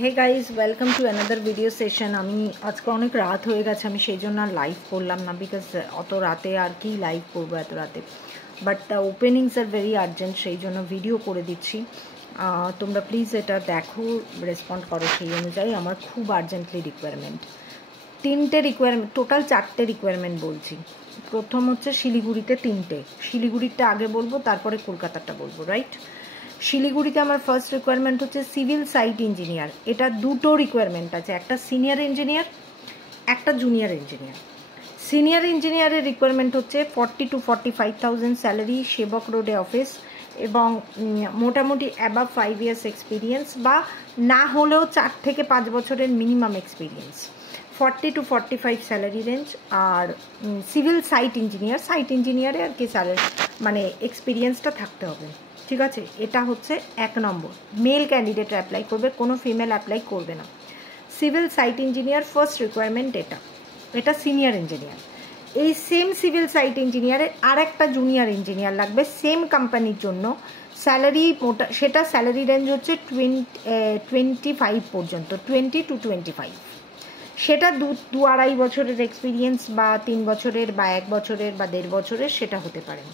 Hey guys, welcome to another video session. আমি আজকে অনেক রাত হয়ে গেছে, আমি সেই জন্য আর লাইভ করলাম না, বিকজ অত রাতে আর কি লাইভ করবো এত রাতে। But the openings are very urgent, সেই জন্য ভিডিও করে দিচ্ছি। তোমরা প্লিজ এটা দেখো, রেসপন্ড করো সেই অনুযায়ী। আমার খুব আর্জেন্টলি রিকোয়ারমেন্ট, তিনটে রিকোয়ারমেন্ট, টোটাল 4টে রিকোয়ারমেন্ট বলছি। প্রথম হচ্ছে শিলিগুড়িতে 3টে, শিলিগুড়িটা আগে বলবো তারপরে কলকাতাটা বলবো, রাইট? শিলিগুড়িতে আমার ফার্স্ট রিকোয়ারমেন্ট হচ্ছে সিভিল সাইট ইঞ্জিনিয়ার। এটা দুটো রিকোয়ারমেন্ট আছে, একটা সিনিয়র ইঞ্জিনিয়ার, একটা জুনিয়র ইঞ্জিনিয়ার। সিনিয়র ইঞ্জিনিয়ারের রিকোয়ারমেন্ট হচ্ছে 40 to 45,000 স্যালারি, সেবক রোডে অফিস, এবং মোটামুটি অ্যাবাভ 5 years এক্সপিরিয়েন্স, বা না হলেও 4 থেকে 5 বছরের minimum experience. 40 to 45 salary range. আর সিভিল সাইট ইঞ্জিনিয়ারে আর কি স্যালারি মানে এক্সপিরিয়েন্সটা থাকতে হবে, ঠিক আছে? এটা হচ্ছে 1 নম্বর। মেল ক্যান্ডিডেট অ্যাপ্লাই করবে, কোনো ফিমেল অ্যাপ্লাই করবে না। Civil site engineer first requirement এটা সিনিয়র ইঞ্জিনিয়ার। এই সেম সিভিল সাইট ইঞ্জিনিয়ারের আর একটা জুনিয়র ইঞ্জিনিয়ার লাগবে সেম কোম্পানির জন্য। স্যালারি সেটা স্যালারি রেঞ্জ হচ্ছে 25 পর্যন্ত, 20 to 25। সেটা 2-2.5 বছরের এক্সপিরিয়েন্স, বা 3 বছরের, বা 1 বছরের, বা 1.5 বছরের, সেটা হতে পারে।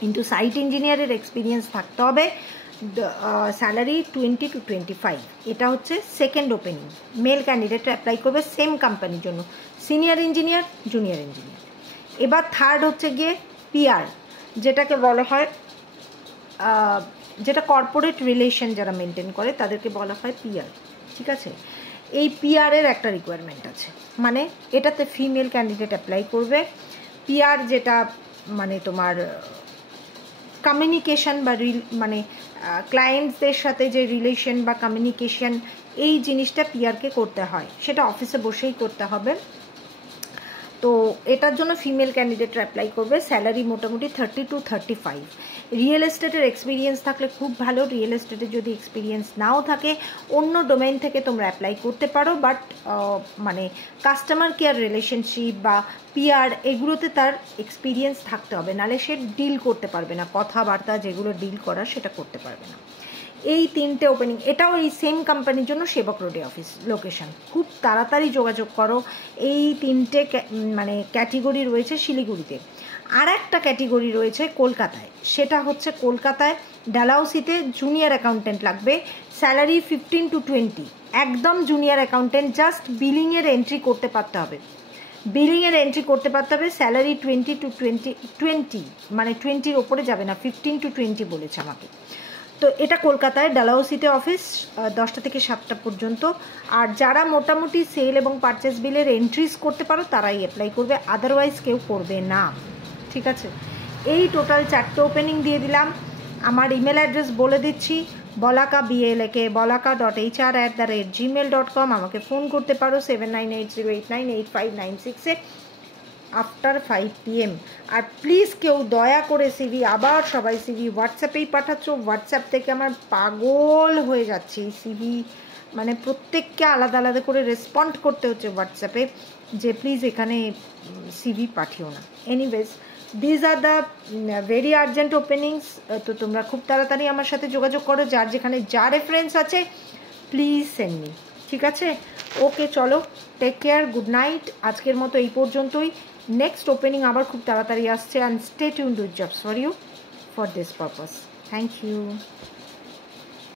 কিন্তু সাইট ইঞ্জিনিয়ারের এক্সপিরিয়েন্স থাকতে হবে। Salary 20 to 25। এটা হচ্ছে second opening. Male candidate apply করবে সেম কোম্পানির জন্য, সিনিয়র ইঞ্জিনিয়ার, জুনিয়র ইঞ্জিনিয়ার। এবার থার্ড হচ্ছে গিয়ে পিআর, যেটাকে বলা হয়, যেটা কর্পোরেট রিলেশন যারা মেনটেন করে তাদেরকে বলা হয় পিআর, ঠিক আছে? এই পিআরের একটা রিকোয়ারমেন্ট আছে, মানে এটাতে ফিমেল ক্যান্ডিডেট অ্যাপ্লাই করবে। পিআর যেটা মানে তোমার কমিউনিকেশন বা মানে ক্লায়েন্টসদের সাথে যে রিলেশন বা কমিউনিকেশন, এই জিনিসটা পিআরকে করতে হয়, সেটা অফিসে বসেই করতে হবে। তো এটার জন্য ফিমেল ক্যান্ডিডেট অ্যাপ্লাই করবে। স্যালারি মোটামুটি 30 to 35। রিয়েল এস্টেটের এক্সপিরিয়েন্স থাকলে খুব ভালো। রিয়েল এস্টেটের যদি এক্সপিরিয়েন্স নাও থাকে, অন্য ডোমেইন থেকে তোমরা অ্যাপ্লাই করতে পারো, বাট মানে কাস্টমার কেয়ার রিলেশনশিপ বা পিআর এগুলোতে তার এক্সপিরিয়েন্স থাকতে হবে, নাহলে সে ডিল করতে পারবে না, কথাবার্তা যেগুলো ডিল করার সেটা করতে পারবে না। এই 3টে ওপেনিং, এটাও এই সেম কোম্পানির জন্য, সেবক রোডে অফিস লোকেশন। খুব তাড়াতাড়ি যোগাযোগ করো। এই 3টে মানে ক্যাটেগরি রয়েছে শিলিগুড়িতে। আর একটা ক্যাটেগরি রয়েছে কলকাতায়, সেটা হচ্ছে কলকাতায় ডালহাউসিতে জুনিয়র অ্যাকাউন্টেন্ট লাগবে। স্যালারি 15 to 20, একদম জুনিয়র অ্যাকাউন্টেন্ট, জাস্ট বিলিংয়ের এন্ট্রি করতে পারতে হবে, বিলিংয়ের এন্ট্রি করতে পারতে হবে। স্যালারি 20 to 20, মানে 20-র ওপরে যাবে না, 15 to 20 বলেছে আমাকে। তো এটা কলকাতায় ডালহাউসিতে অফিস, 10টা থেকে 7টা পর্যন্ত। আর যারা মোটামুটি সেল এবং পারচেস বিলের এন্ট্রিজ করতে পারো তারাই অ্যাপ্লাই করবে, আদারওয়াইজ কেউ করবে না, ঠিক আছে? এই টোটাল 4টে ওপেনিং দিয়ে দিলাম। আমার ইমেল অ্যাড্রেস বলে দিচ্ছি, bolaka.hr@gmail.com। আমাকে ফোন করতে পারো 7980898596-এ আফটার 5 PM। আর প্লিজ কেউ দয়া করে সিভি, আবার সবাই সিভি হোয়াটসঅ্যাপেই পাঠাচ্ছ, হোয়াটসঅ্যাপ থেকে আমার পাগল হয়ে যাচ্ছে। এই সিভি মানে প্রত্যেককে আলাদা আলাদা করে রেসপন্ড করতে হচ্ছে হোয়াটসঅ্যাপে, যে প্লিজ এখানে সিভি পাঠিও না। Anyways, these are the very urgent openings. তো তোমরা খুব তাড়াতাড়ি আমার সাথে যোগাযোগ করো, যার যেখানে যা রেফারেন্স আছে প্লিজ সেন্ড মি, ঠিক আছে? ওকে, চলো, টেক কেয়ার, গুড নাইট। আজকের মতো এই পর্যন্তই। নেক্সট ওপেনিং আবার খুব তাড়াতাড়ি আসছে, and stay tuned with jobs for you for this purpose. Thank you.